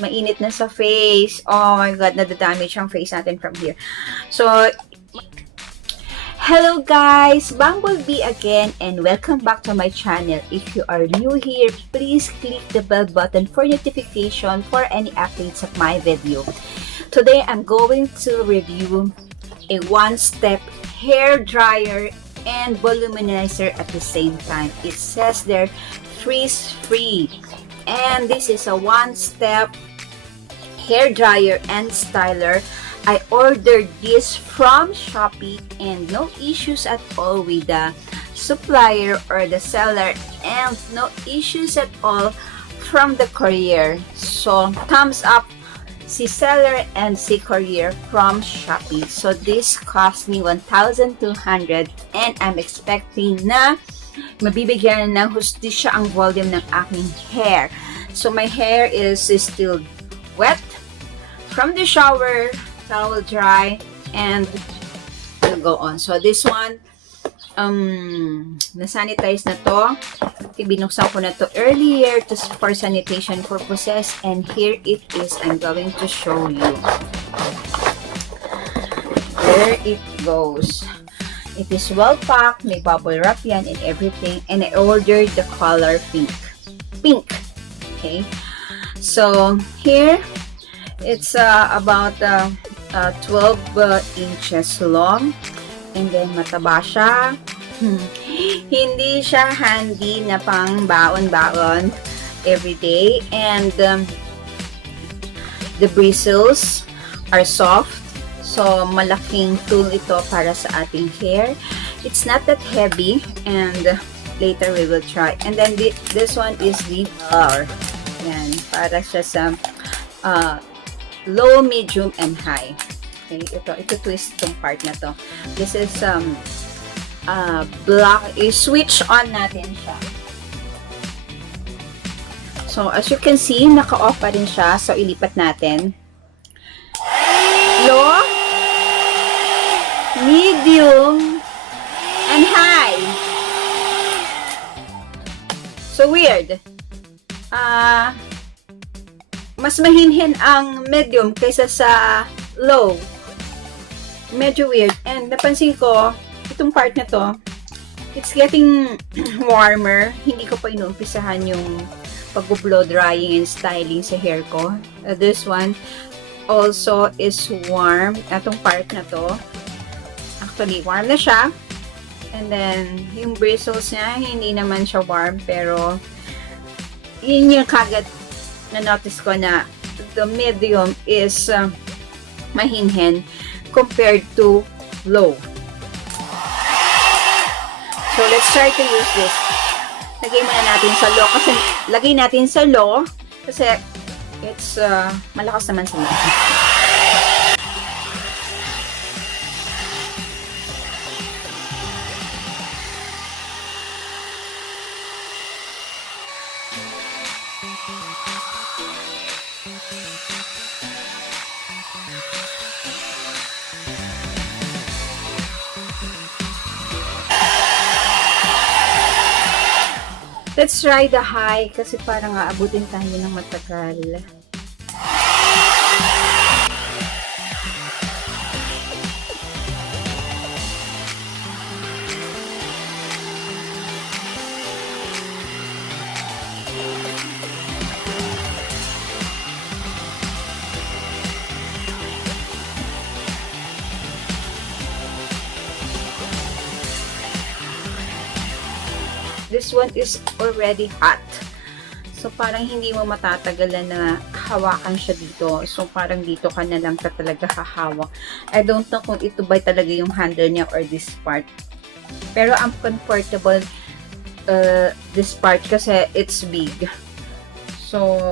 mainit na sa face. Oh my God, nadadamage ang face natin from here. So, hello guys! Bumblebee again and welcome back to my channel. If you are new here, please click the bell button for notification for any updates of my video. Today, I'm going to review a one-step hair dryer and voluminizer at the same time. It says there, frizz-free. And this is a one-step hair dryer and styler. I ordered this from Shoppee and no issues at all with the supplier or the seller, and no issues at all from the courier. So thumbs up si seller and si courier from Shoppee. So this cost me 1,200 and I'm expecting na mabibigyan ng hustisya ang volume ng aking hair. So my hair is still wet from the shower, towel dry, and will go on. So this one, na-sanitize na to. Binuksan ko na to earlier for sanitation purposes, and here it is. I'm going to show you. There it goes. It is well packed, may bubble wrap yan and everything, and I ordered the color pink. Okay, so here it's about 12 inches long, and then mataba siya. Hindi siya handy na pang baon-baon everyday, and the bristles are soft. So, malaking tool ito para sa ating hair. It's not that heavy, and later we will try. And then this one is the color. Yan, para siya sa low, medium, and high. Okay, ito twist itong part na to. This is black. I-switch on natin siya. So, as you can see, naka-off pa rin siya. So, ilipat natin. Low, medium, and high. So, weird. Mas mahinhin ang medium kaysa sa low. Medyo weird. And napansin ko, itong part na to, it's getting warmer. Hindi ko pa inuumpisahan yung pag-blow drying and styling sa hair ko. This one also is warm. Itong part na to, actually warm na siya. And then, yung bristles niya, hindi naman siya warm, pero yun yung kagad na-notice ko na the medium is mahinhin compared to low. So, let's try to use this. Lagay muna natin sa low kasi lagay natin sa low kasi it's malakas naman sila. Let's try the high kasi parang aabutin tayo ng matagal. This one is already hot. So, parang hindi mo matatagalan na hawakan siya dito. So, parang dito ka na lang talaga hahawak. I don't know kung ito ba talaga yung handle niya or this part. Pero, I'm comfortable this part kasi it's big. So,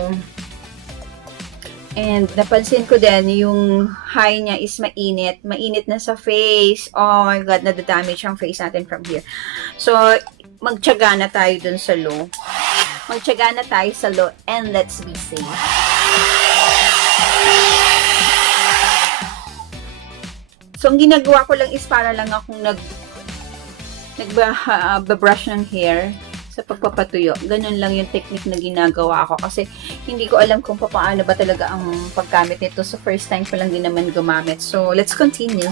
and napansin ko din, yung high niya is mainit. Mainit na sa face. Oh my God, nadadamage ang face natin from here. So, magtiyaga na tayo dun sa low. Magtiyaga na tayo sa low and let's be safe. So, ang ginagawa ko lang is para lang akong nagbabrush ng hair sa pagpapatuyo. Ganun lang yung technique na ginagawa ko kasi hindi ko alam kung paano ba talaga ang paggamit nito. So, first time ko lang din naman gumamit. So, let's continue.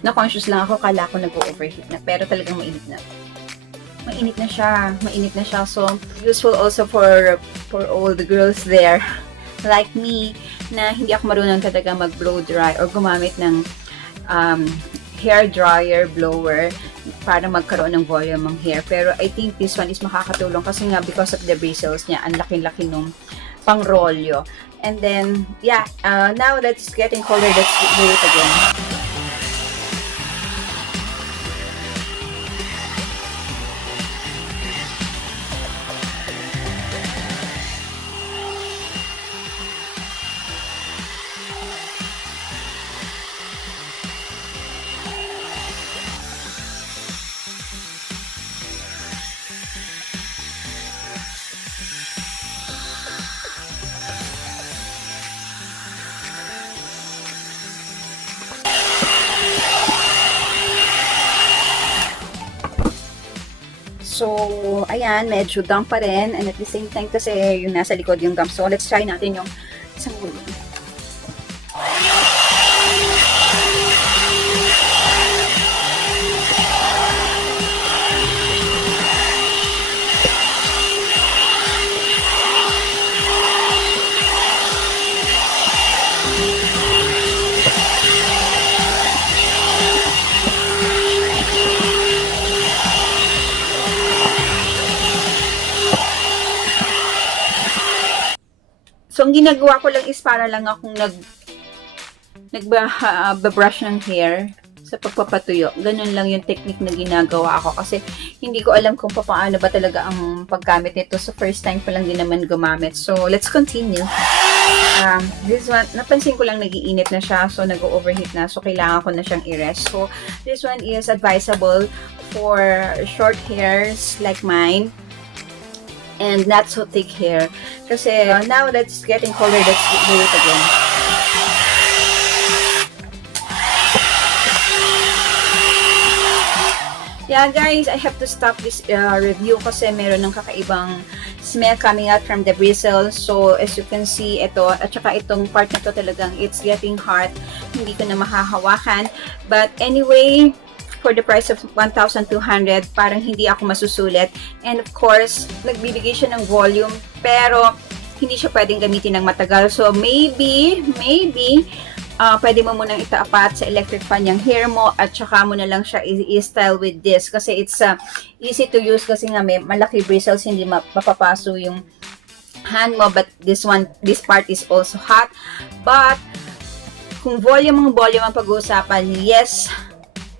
Na-conscious lang ako, kala ko nag-overheat na, pero talagang mainit na. Mainit na siya, mainit na siya. So, useful also for all the girls there, like me, na hindi ako marunong talaga mag-blow dry or gumamit ng hair dryer, blower, para magkaroon ng volume ng hair. Pero I think this one is makakatulong kasi nga because of the bristles niya, ang laki-laki nung pang-rolyo. And then, yeah, now that it's getting colder, let's do it again. So, ayan, medyo damp pa rin. And at the same time, kasi yung nasa likod yung damp. So, let's try natin yung isang ulo. So, ang ginagawa ko lang is para lang akong nag-brush ng hair sa pagpapatuyo. Ganun lang yung technique na ginagawa ko kasi hindi ko alam kung paano ba talaga ang paggamit nito. So, first time ko lang din naman gumamit. So, let's continue. This one, napansin ko lang nagiinit na siya. So, nag-overheat na. So, kailangan ko na siyang i-rest. So, this one is advisable for short hairs like mine. And not so thick hair. Kasi now that it's getting colder, let's do it again. Yeah guys, I have to stop this review kasi meron ng kakaibang smell coming out from the bristles. So as you can see, ito at saka itong part na to talagang it's getting hot. Hindi ko na mahahawakan. But anyway, for the price of 1,200, parang hindi ako masusulit. And of course, nagbibigay siya ng volume, pero hindi siya pwedeng gamitin ng matagal. So maybe, pwede mo munang itaapat sa electric fan yung hair mo at saka mo na lang siya i-style with this. Kasi it's easy to use kasi nga may malaki bristles, hindi mapapaso yung hand mo. But this part is also hot. But kung volume ang pag-uusapan, yes,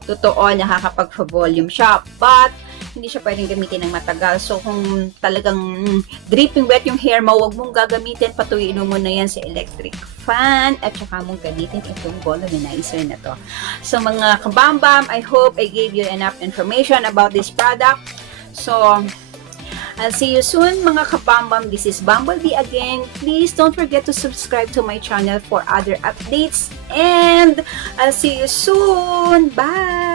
totoo, nakakapag-volume siya. But, hindi siya pwedeng gamitin ng matagal. So, kung talagang dripping wet yung hair mo, huwag mong gagamitin. Patuyuin mo na yan sa electric fan. At saka mong gamitin itong voluminizer na to. So, mga kabambam, I hope I gave you enough information about this product. So, I'll see you soon mga kabambam. This is Bumblebee again. Please don't forget to subscribe to my channel for other updates. And I'll see you soon. Bye!